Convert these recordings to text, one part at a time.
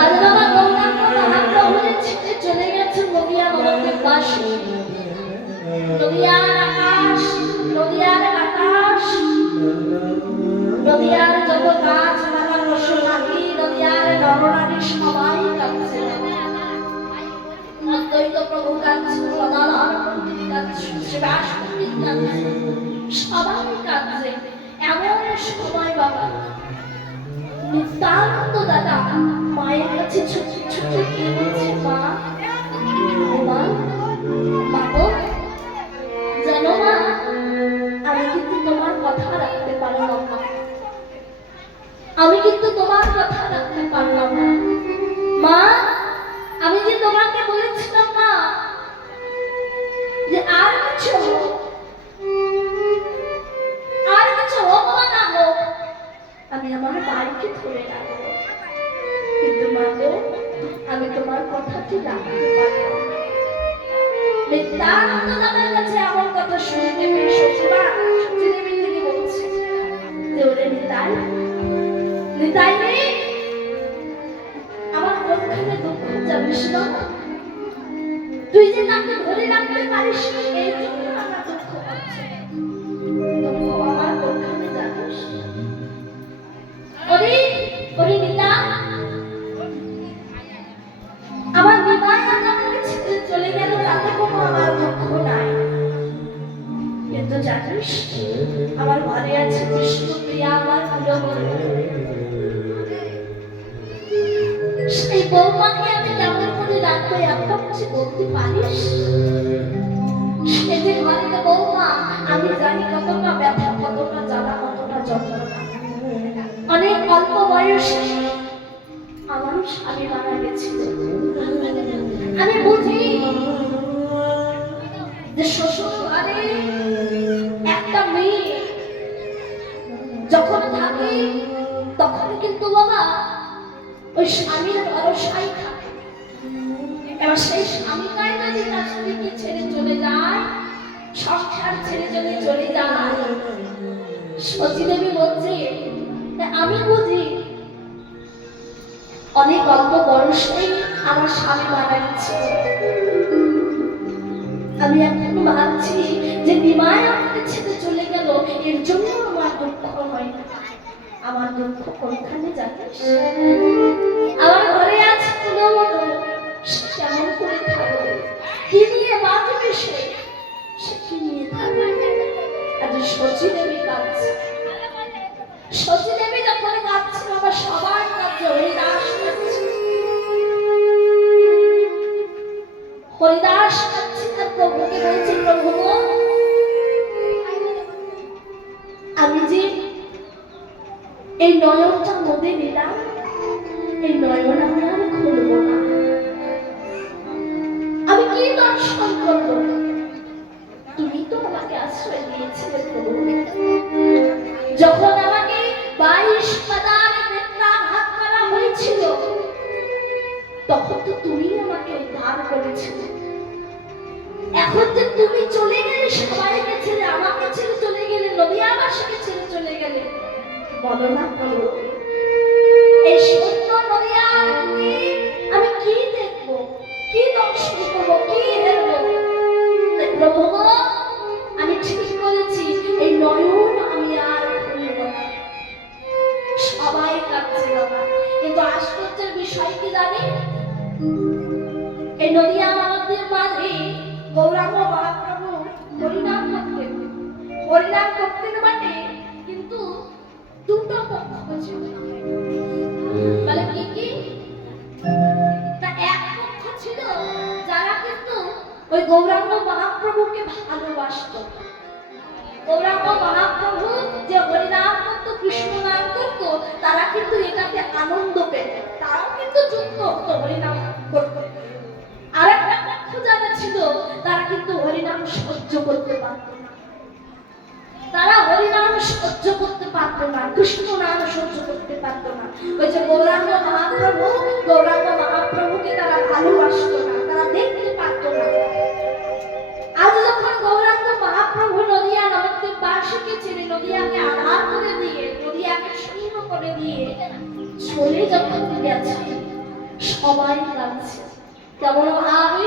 আর বাবা গৌরাঙ্গ মহাপ্রভু ছেড়ে চলে গেছে নদিয়া নদীর পাশে। নদিয়ার আকাশ, নদিয়ার বাতাস, নদিয়ার যত গাছ পালা পশু পাখি, নদিয়ার নরনারী সবাই কাঁদছে। অদ্বৈত প্রভু কাঁদছে, সদানন্দ পণ্ডিত কাঁদছে, শ্রীবাস পণ্ডিত কাঁদছে, সবাই কাঁদছে। এমন সময় বাবা নিত্যানন্দ দাদা মায়ের কাছে ছুটে ছুটে গিয়ে বলছে, মা মা বাবা, জানো মা, আমি কিন্তু তোমার কথা রাখতে পারলাম না, আমি কিন্তু তোমার কথা রাখতে পারলাম না। মা, আমি যে তোমাকে বলেছিলাম মা যে আর কিছু হোক বা না হোক আমি আমার বাড়িকে ধরে রাখবো, কিন্তু মা গো, আমি তোমার কথাটি রাখতে পারলাম না। নিত্যানন্দ দাদার কাছে এমন কথা শুনতে পেয়ে সচিদেবী তিনি বলছে যে, ওরে নিতাই, নিতাই রে, আমার কোনখানে দুঃখ জানিস না, তুই যে তাকে ধরে রাখতে পারিস এই জন্য আমার দুঃখ হচ্ছে। দুঃখ আমার কোনখানে জানিস? ওরে ওরে নিতা, আমার নিমাই আমাকে ছেড়ে চলে গেল, তাতে কোনো আমার দুঃখ নাই, কিন্তু জানিস আমার ঘরে আছে বিষ্ণুপ্রিয়া, আমার কুলবধূ। সেই বৌমাকে আমি কেমন করে রাখবো একটা কিছু বলতে পারিস? সে যে ঘরের বৌমা, আমি জানি কতটা ব্যথা, কতটা জ্বালা, কতটা যন্ত্রণা। অনেক অল্প বয়সে আমার স্বামী মারা গেছিল। আমি বুঝি যে শ্বশুর ঘরে একটা মেয়ে যখন থাকে তখন কিন্তু বাবা ওই স্বামীর ভরসায় থাকে। এবার সেই স্বামীটাই যদি তার স্ত্রীকে ছেড়ে চলে যায়, সংসার ছেড়ে যদি চলে যায়, সচিদেবী বলছে আমি বুঝি অনেক অল্প বয়সেই আমার স্বামী মারা গেছে। আমি এখন ভাবছি যে নিমাই আমাকে ছেড়ে চলে গেল, এর জন্য আমার দুঃখ হয় না। আমার দুঃখ কোনখানে জানিস? আমার ঘরে আছে কুলবধূ, সে কেমন করে থাকবে, কি নিয়ে বাঁচবে, সে কি নিয়ে থাকবে? আজ সচিদেবী কাঁদছে। সচিদেবী যখন কাঁদছে, আমার সবাই কাঁদছে, হরিদাস কাঁদছে, হরিদাস কাঁদছে, তার প্রভুকে বলছে, প্রভু আমি যে এই নয়নটা মধ্যে নিলাম, এই নয়ন আমি আর খুলব না, আমি কি দর্শন করব? তুমি তো আমাকে আশ্রয় দিয়েছিলে প্রভু, যখন আমাকে 22 পাতার নেত্রাঘাত করা হয়েছিল তখন তো তুমি আমাকে উদ্ধার করেছিলে। এখন যে তুমি চলে গেলে, সবাইকে ছেড়ে, আমাকে ছেড়ে চলে গেলে, নদিয়াবাসীকে ছেড়ে চলে গেলে, বলো না প্রভু, এই শূন্য নদিয়ার বুকে আমি কি দেখবো, কি দর্শন করবো, কি হেরবো? প্রভু আমি ঠিক করেছি, এই নয়ন আমি আর খুলব না। সবাই কাঁদছে বাবা, কিন্তু আশ্চর্যের বিষয় কি জানি, এই নদিয়া আমাদের মাঝে গৌরাঙ্গ মহাপ্রভু হরিনাম করতেন। হরিনাম করতেন বটে, কিন্তু দুটো পক্ষ ছিল। বলে কি কি? তা এক পক্ষ ছিল যারা কিন্তু ওই গৌরাঙ্গ মহাপ্রভুকে ভালোবাসত। গৌরাঙ্গ মহাপ্রভু যে হরিনাম করতো, কৃষ্ণ নাম করতো, তারা কিন্তু এটাতে আনন্দ পেত, তারাও কিন্তু যুক্ত হতো হরিনাম করতো। আর একটা পক্ষ যারা ছিল, তারা কিন্তু হরিনাম সহ্য করতে পারত না, তারা হরিনাম সহ্য করতে পারত না, কৃষ্ণ নাম সহ্য করতে পারত না। ওই যে গৌরাঙ্গ মহাপ্রভুকে তারা ভালোবাসত না, তারা দেখতে পারত না। আজ যখন গৌরাঙ্গ মহাপ্রভু নদিয়া নবদ্বীপ বাসীকে ছেড়ে, নদিয়াকে আধার করে দিয়ে, নদিয়াকে শূন্য করে দিয়ে চলে যখন গেছে, সবাই কাঁদছে কেমন ভাবে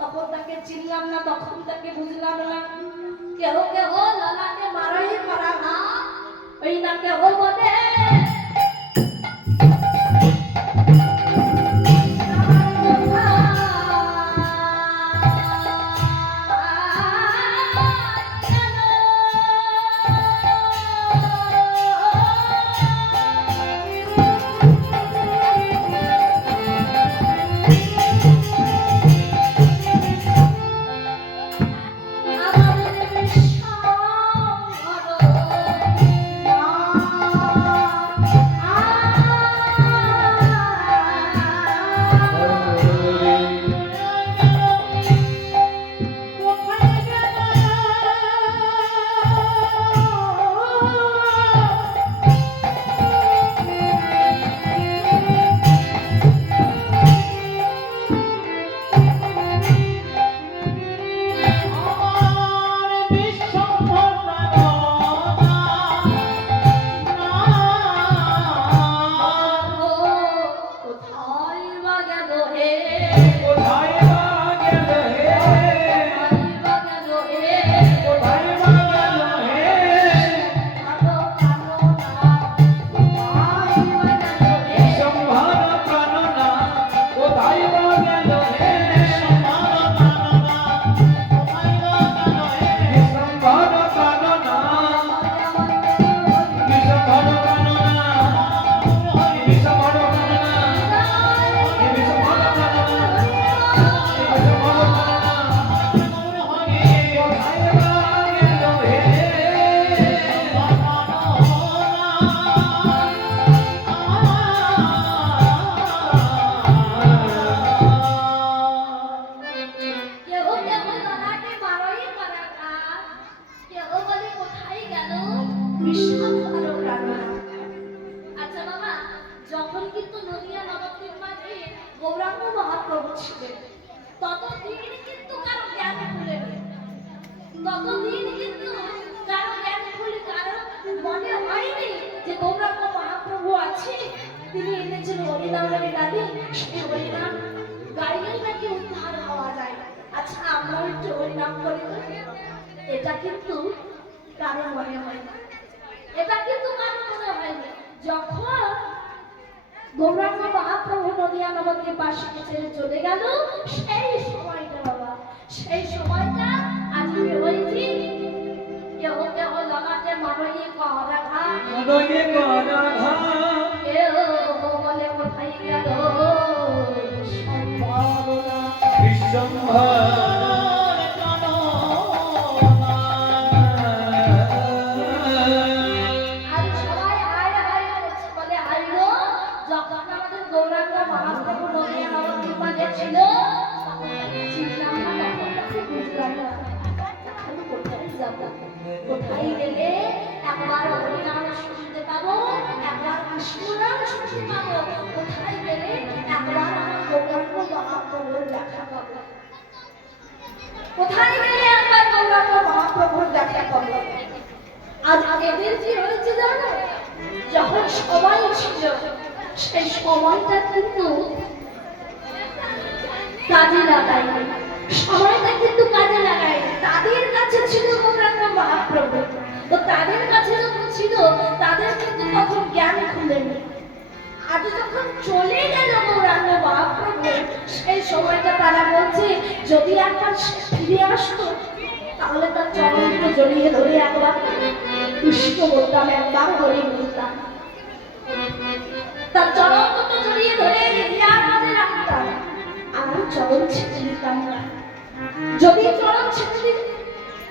তখন তাকে চিনলাম না, তখন তাকে বুঝলাম না। কেহ কেহ লালাকে মারাই করা না, ওই না কেহ বলে ততদিন কিন্তু কারো জ্ঞান খুলে কারো মনে হয়নি যে গৌরাঙ্গ মহাপ্রভু আছে, তিনি এনেছেন হরিনামের ডালি, সেই হরিনাম গাইলেই নাকি উদ্ধার হওয়া যায়। আচ্ছা আমরাও একটু হরিনাম করি তো। এটা কিন্তু কারো মনে হয় না, এটা কিন্তু কারো মনে হয়নি। যখন গৌরাঙ্গ মহাপ্রভু নদিয়া নবদ্বীপ বাসীকে ছেড়ে চলে গেল, সেই সময়টা বাবা, সেই সময়টা আজকে হয়েছি কেহ কেহ লগাতে মানয়ে করা ঘা, মানয়ে করা ঘা, কেহ বলে কোথায় গেল সম্ভাবনা, বিশ্বম্ভর আর সবাই হায় হায় বলছে, বলে হায় গো, যখন আমাদের গৌরাঙ্গ মহাপ্রভু নদিয়া নবদ্বীপে গেছিল চিনলাম না, তখন তাকে বুঝলাম না, খালি কোথায় যাব, কোথায় গেলে একবার হরিনাম শুনতে পাবো, একবার কৃষ্ণনাম শুনতে পাবো, কোথায় গেলে একবার আমার গৌরাঙ্গ মহাপ্রভুর দেখা পাবো, কোথায় গেলে একবার গৌরাঙ্গ মহাপ্রভুর দেখা পাবো। আজ এদের কি হয়েছে জানো, যখন সবাই ছিল সেই সময়টা কিন্তু কাজে লাগাই, সময়টা কিন্তু কাজে লাগাই। তাদের কাছে ছিল গৌরাঙ্গ মহাপ্রভু, তো তাদের কাছে যখন ছিল তাদের কিন্তু তখন জ্ঞান খুলেনি। আজ যখন চলে গেল গৌরাঙ্গ মহাপ্রভু, সেই সময়টা তারা বলছে যদি একবার সে ফিরে আসতো তাহলে তার চরণ দুটো জড়িয়ে ধরে একবার কৃষ্ণ বলতাম, একবার হরি বলতাম, তার চরণ দুটো জড়িয়ে ধরে হৃদয়ের মাঝে রাখতাম, আর চরণ ছেড়ে দিতাম না। যদি চরণ ছেড়ে দিত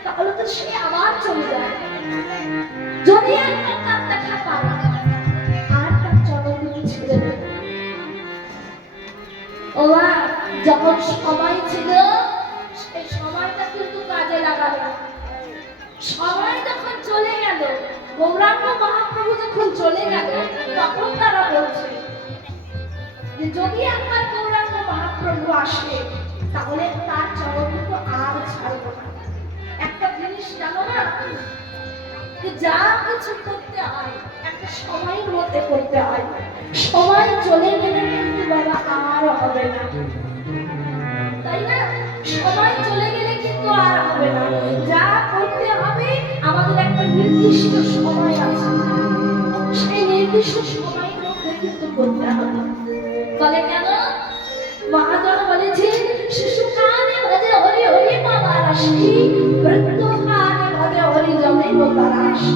তাহলে তো সে আবার চলে যায়। যদি একবার তার দেখা পায় আর তার চরণ দুটো ছেড়ে দেবে। ও মা, যখন সময় ছিল সেই সময়টা কিন্তু কাজে লাগাবে। সময় যখন চলে গেল, গৌরাঙ্গ মহাপ্রভু যখন চলে গেল, তখন তারা বলছে যে যদি একবার গৌরাঙ্গ মহাপ্রভু আসে তাহলে তার চরণ দুটো আর ছাড়ব না। একটা জিনিস জানো না, যে যা কিছু করতে হয় একটা সময়ের মধ্যে করতে হয়, সময় চলে গেলে কিন্তু বাবা আর হবে না, তাই না? সময় চলে গেলে কিন্তু আর হবে না। যা করতে হবে আমাদের একটা নির্দিষ্ট সময় আছে, সেই নির্দিষ্ট সময়ের মধ্যে কিন্তু করতে হবে। বলে কেন? মহাজন বলেছেন শিশু কানে ভজে হরি হরি বাবা রাশি, বৃদ্ধ কানে ভজে হরি জমে বাবা রাশি।